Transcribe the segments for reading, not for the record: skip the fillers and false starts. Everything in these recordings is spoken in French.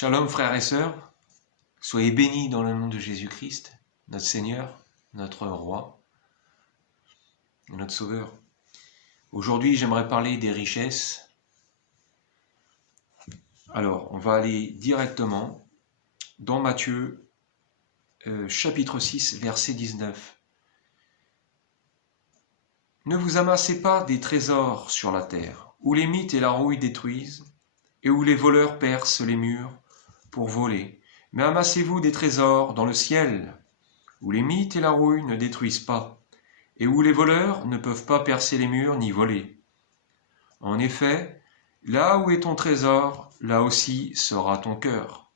Shalom frères et sœurs, soyez bénis dans le nom de Jésus-Christ, notre Seigneur, notre Roi, notre Sauveur. Aujourd'hui, j'aimerais parler des richesses. Alors, on va aller directement dans Matthieu, chapitre 6, verset 19. Ne vous amassez pas des trésors sur la terre, où les mythes et la rouille détruisent, et où les voleurs percent les murs pour voler. Mais amassez-vous des trésors dans le ciel, où les mythes et la rouille ne détruisent pas, et où les voleurs ne peuvent pas percer les murs ni voler. En effet, là où est ton trésor, là aussi sera ton cœur.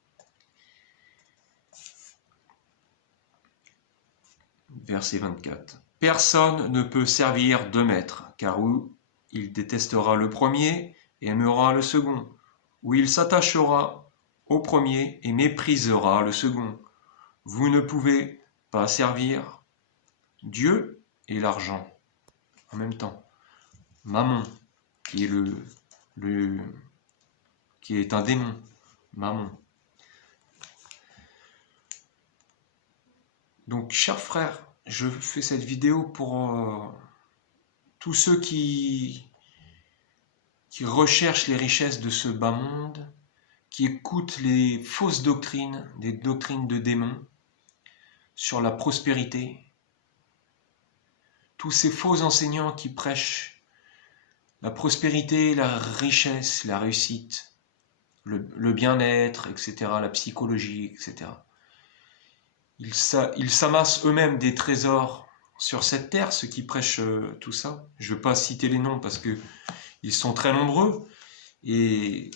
Verset 24. Personne ne peut servir deux maîtres, car ou il détestera le premier et aimera le second, ou il s'attachera au premier et méprisera le second. Vous ne pouvez pas servir Dieu et l'argent en même temps. Mammon, qui est qui est un démon, Mammon. Donc, chers frères, je fais cette vidéo pour tous ceux qui recherchent les richesses de ce bas monde, qui écoutent les fausses doctrines, des doctrines de démons, sur la prospérité. Tous ces faux enseignants qui prêchent la prospérité, la richesse, la réussite, le bien-être, etc., la psychologie, etc. Ils s'amassent eux-mêmes des trésors sur cette terre, ceux qui prêchent tout ça. Je ne veux pas citer les noms parce que ils sont très nombreux et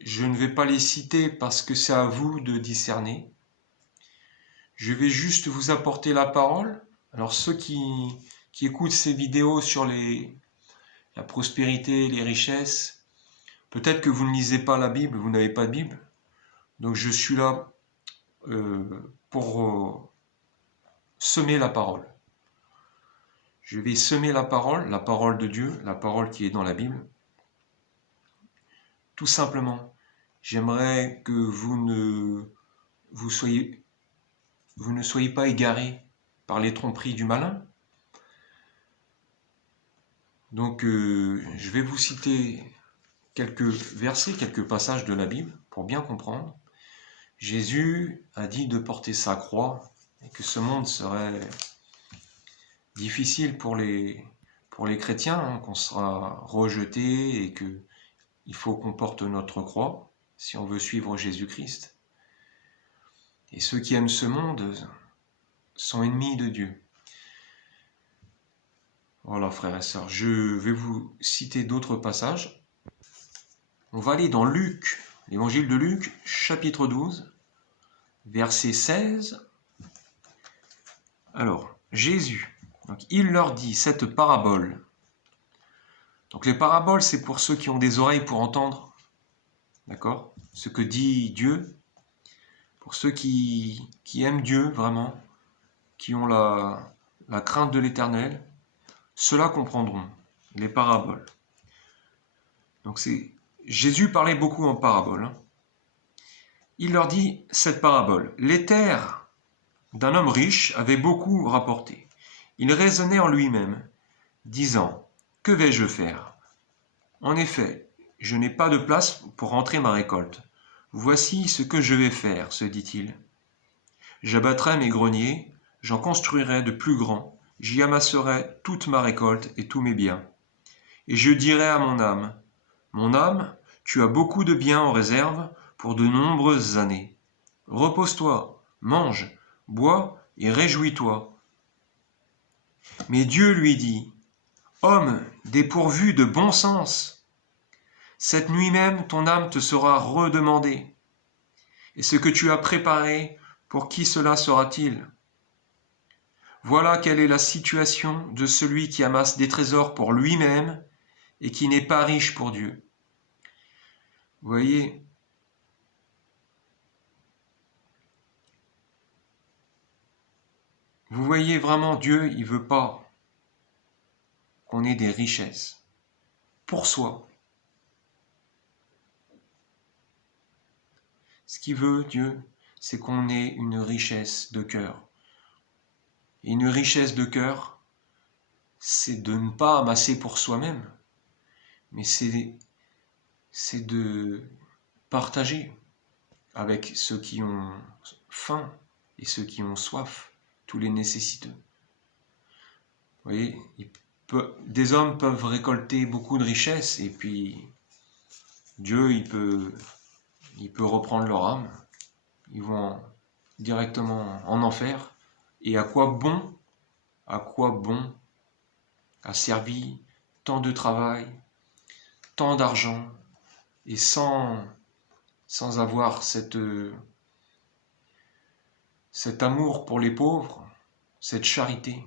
je ne vais pas les citer parce que c'est à vous de discerner. Je vais juste vous apporter la parole. Alors ceux qui écoutent ces vidéos sur la prospérité, les richesses, peut-être que vous ne lisez pas la Bible, vous n'avez pas de Bible. Donc je suis là pour semer la parole. Je vais semer la parole de Dieu, la parole qui est dans la Bible. Tout simplement, j'aimerais que vous ne soyez pas égarés par les tromperies du malin. Donc, je vais vous citer quelques versets, quelques passages de la Bible pour bien comprendre. Jésus a dit de porter sa croix et que ce monde serait difficile pour les chrétiens, hein, qu'on sera rejeté et qu'il faut qu'on porte notre croix si on veut suivre Jésus-Christ. Et ceux qui aiment ce monde sont ennemis de Dieu. Voilà, frères et sœurs, je vais vous citer d'autres passages. On va aller dans Luc, l'évangile de Luc, chapitre 12, verset 16. Alors, Jésus, donc, il leur dit cette parabole. Donc les paraboles, c'est pour ceux qui ont des oreilles pour entendre, d'accord? Ce que dit Dieu, pour ceux qui aiment Dieu vraiment, qui ont la crainte de l'Éternel, ceux-là comprendront les paraboles. Donc Jésus parlait beaucoup en paraboles. Hein. Il leur dit cette parabole. Les terres d'un homme riche avaient beaucoup rapporté. Il raisonnait en lui-même, disant, que vais-je faire? En effet, je n'ai pas de place pour rentrer ma récolte. Voici ce que je vais faire, se dit-il. J'abattrai mes greniers, j'en construirai de plus grands, j'y amasserai toute ma récolte et tous mes biens. Et je dirai à mon âme, tu as beaucoup de biens en réserve pour de nombreuses années. Repose-toi, mange, bois et réjouis-toi. Mais Dieu lui dit, homme dépourvu de bon sens, cette nuit même ton âme te sera redemandée. Et ce que tu as préparé, pour qui cela sera-t-il? Voilà quelle est la situation de celui qui amasse des trésors pour lui-même et qui n'est pas riche pour Dieu. Vous voyez, vraiment Dieu, il veut pas qu'on ait des richesses pour soi. Ce qu'il veut, Dieu, c'est qu'on ait une richesse de cœur. Et une richesse de cœur, c'est de ne pas amasser pour soi-même, mais c'est de partager avec ceux qui ont faim et ceux qui ont soif, tous les nécessiteux. Vous voyez, des hommes peuvent récolter beaucoup de richesses et puis Dieu, il peut reprendre leur âme. Ils vont directement en enfer. Et à quoi bon a servi tant de travail, tant d'argent, et sans avoir cet amour pour les pauvres, cette charité,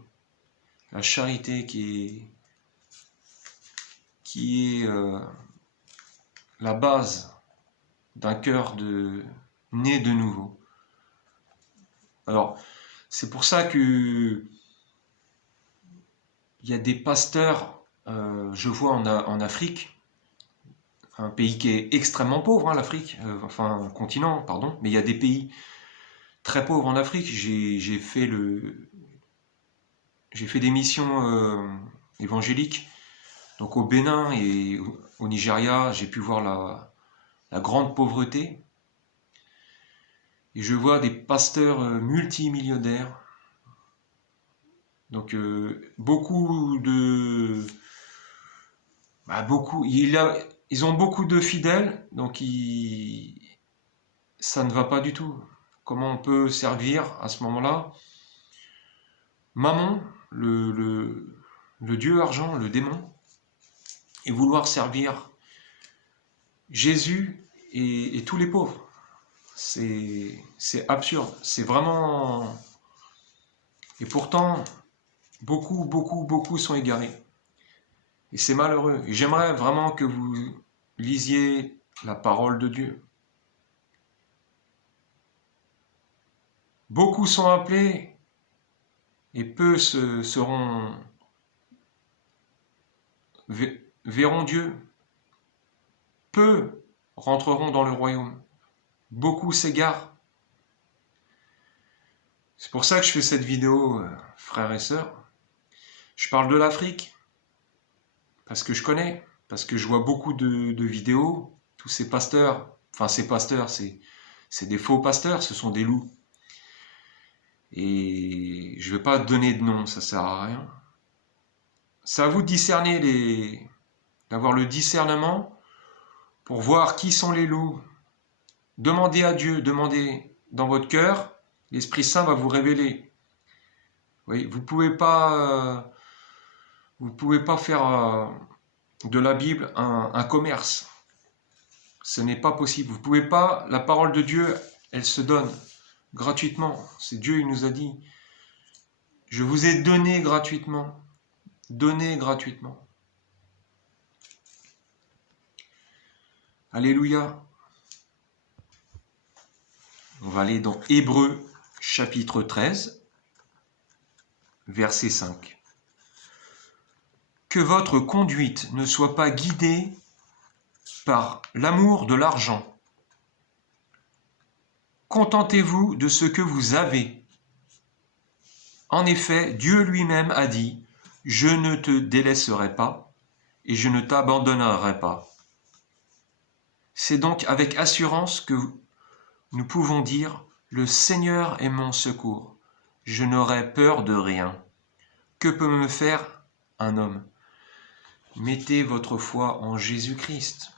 la charité qui est la base d'un cœur né de nouveau. Alors, c'est pour ça que il y a des pasteurs, je vois en Afrique, un pays qui est extrêmement pauvre, hein, l'Afrique, enfin un continent, pardon, mais il y a des pays très pauvres en Afrique. J'ai fait des missions évangéliques, donc au Bénin et au Nigeria, j'ai pu voir la grande pauvreté. Et je vois des pasteurs multimillionnaires. Donc ils ont beaucoup de fidèles, donc ça ne va pas du tout. Comment on peut servir à ce moment-là Mammon, le dieu argent, le démon, et vouloir servir Jésus et tous les pauvres. C'est absurde, c'est vraiment... Et pourtant, beaucoup sont égarés. Et c'est malheureux. Et j'aimerais vraiment que vous lisiez la parole de Dieu. Beaucoup sont appelés et peu verront Dieu. Peu rentreront dans le royaume. Beaucoup s'égarent. C'est pour ça que je fais cette vidéo, frères et sœurs. Je parle de l'Afrique, parce que je connais, parce que je vois beaucoup de vidéos, tous ces pasteurs, enfin ces pasteurs, c'est des faux pasteurs, ce sont des loups. Et je ne vais pas donner de nom, ça sert à rien. C'est à vous de discerner, d'avoir le discernement pour voir qui sont les loups. Demandez à Dieu, demandez dans votre cœur, l'Esprit Saint va vous révéler. Oui, vous pouvez pas faire de la Bible un commerce. Ce n'est pas possible. Vous pouvez pas. La parole de Dieu, elle se donne gratuitement. C'est Dieu, il nous a dit. Je vous ai donné gratuitement. Donné gratuitement. Alléluia. On va aller dans Hébreux chapitre 13, verset 5. Que votre conduite ne soit pas guidée par l'amour de l'argent. Contentez-vous de ce que vous avez. En effet, Dieu lui-même a dit, « Je ne te délaisserai pas et je ne t'abandonnerai pas. » C'est donc avec assurance que nous pouvons dire, « Le Seigneur est mon secours. Je n'aurai peur de rien. Que peut me faire un homme ?» Mettez votre foi en Jésus-Christ.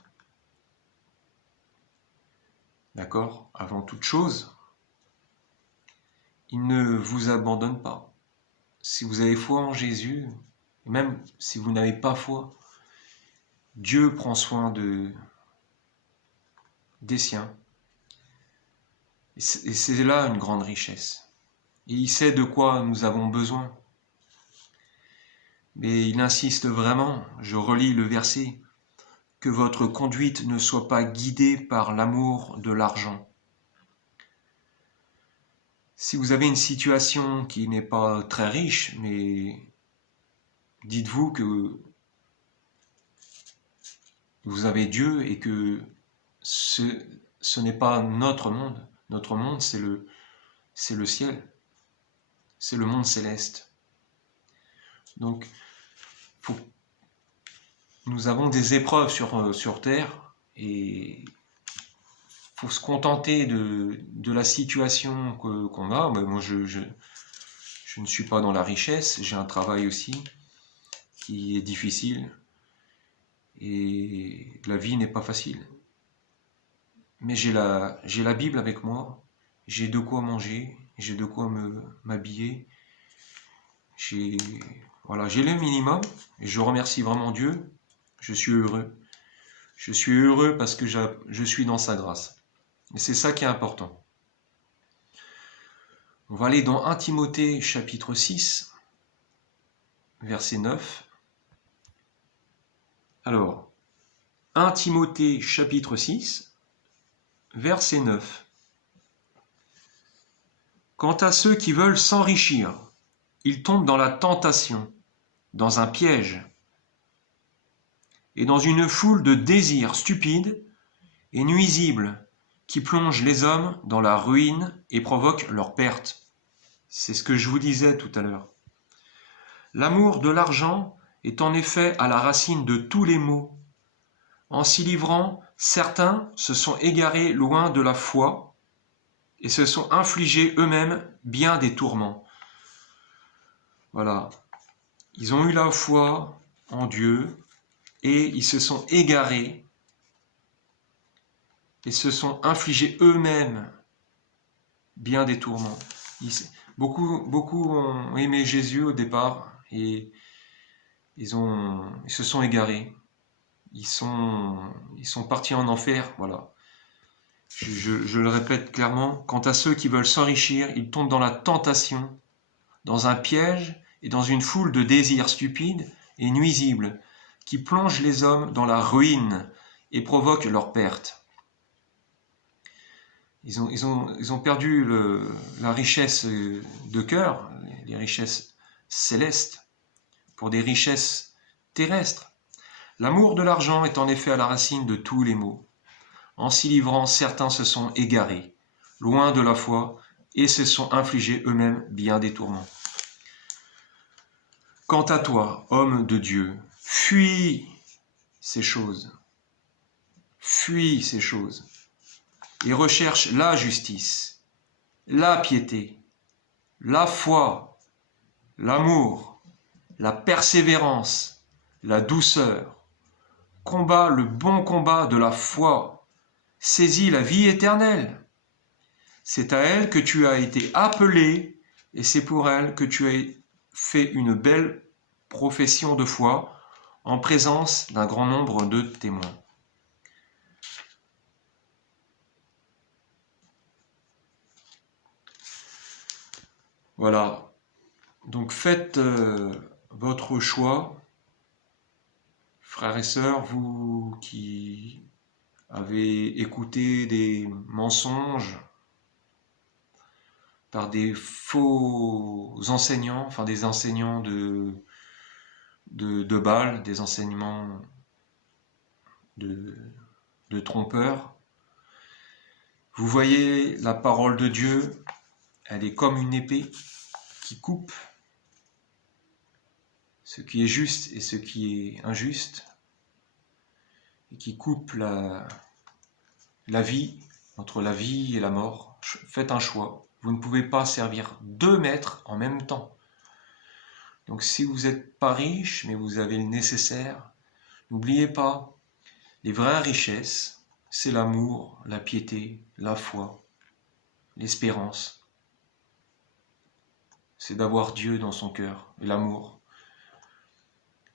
D'accord ? Avant toute chose, il ne vous abandonne pas. Si vous avez foi en Jésus, même si vous n'avez pas foi, Dieu prend soin des siens. Et c'est là une grande richesse. Et il sait de quoi nous avons besoin. Mais il insiste vraiment, je relis le verset, que votre conduite ne soit pas guidée par l'amour de l'argent. Si vous avez une situation qui n'est pas très riche, mais dites-vous que vous avez Dieu et que ce n'est pas notre monde. Notre monde, c'est le ciel. C'est le monde céleste. Donc, nous avons des épreuves sur Terre et il faut se contenter de la situation qu'on a. Mais moi, je ne suis pas dans la richesse. J'ai un travail aussi qui est difficile et la vie n'est pas facile. Mais j'ai la Bible avec moi, j'ai de quoi manger, j'ai de quoi m'habiller, voilà, j'ai le minimum et je remercie vraiment Dieu, je suis heureux. Je suis heureux parce que je suis dans sa grâce. Et c'est ça qui est important. On va aller dans 1 Timothée chapitre 6, verset 9. Alors, 1 Timothée chapitre 6, verset 9. Quant à ceux qui veulent s'enrichir, ils tombent dans la tentation, dans un piège, et dans une foule de désirs stupides et nuisibles qui plongent les hommes dans la ruine et provoquent leur perte. C'est ce que je vous disais tout à l'heure. L'amour de l'argent est en effet à la racine de tous les maux. En s'y livrant, certains se sont égarés loin de la foi et se sont infligés eux-mêmes bien des tourments. Voilà. Ils ont eu la foi en Dieu et ils se sont égarés et se sont infligés eux-mêmes bien des tourments. Beaucoup ont aimé Jésus au départ et ils se sont égarés. Ils sont partis en enfer, voilà. Je le répète clairement, quant à ceux qui veulent s'enrichir, ils tombent dans la tentation, dans un piège et dans une foule de désirs stupides et nuisibles qui plongent les hommes dans la ruine et provoquent leur perte. Ils ont perdu la richesse de cœur, les richesses célestes, pour des richesses terrestres. L'amour de l'argent est en effet à la racine de tous les maux. En s'y livrant, certains se sont égarés, loin de la foi, et se sont infligés eux-mêmes bien des tourments. Quant à toi, homme de Dieu, fuis ces choses. Fuis ces choses. Et recherche la justice, la piété, la foi, l'amour, la persévérance, la douceur. Combat le bon combat de la foi. Saisis la vie éternelle. C'est à elle que tu as été appelé et c'est pour elle que tu as fait une belle profession de foi en présence d'un grand nombre de témoins. Voilà, donc faites votre choix, frères et sœurs, vous qui avez écouté des mensonges par des faux enseignants, enfin des enseignants de Baal, des enseignements de trompeurs. Vous voyez, la parole de Dieu, elle est comme une épée qui coupe ce qui est juste et ce qui est injuste, et qui coupe la vie, entre la vie et la mort. Faites un choix. Vous ne pouvez pas servir 2 maîtres en même temps. Donc si vous n'êtes pas riche, mais vous avez le nécessaire, n'oubliez pas, les vraies richesses, c'est l'amour, la piété, la foi, l'espérance. C'est d'avoir Dieu dans son cœur, et l'amour.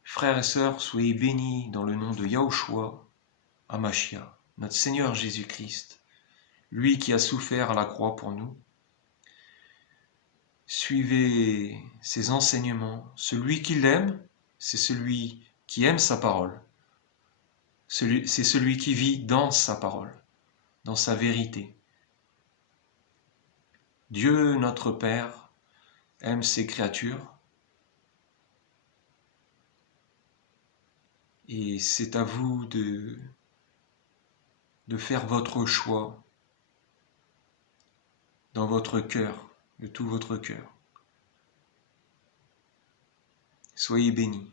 Frères et sœurs, soyez bénis dans le nom de Yahushua, Hamashia, notre Seigneur Jésus-Christ, lui qui a souffert à la croix pour nous. Suivez ses enseignements. Celui qui l'aime, c'est celui qui aime sa parole. C'est celui qui vit dans sa parole, dans sa vérité. Dieu, notre Père, aime ses créatures. Et c'est à vous de faire votre choix dans votre cœur, de tout votre cœur. Soyez bénis.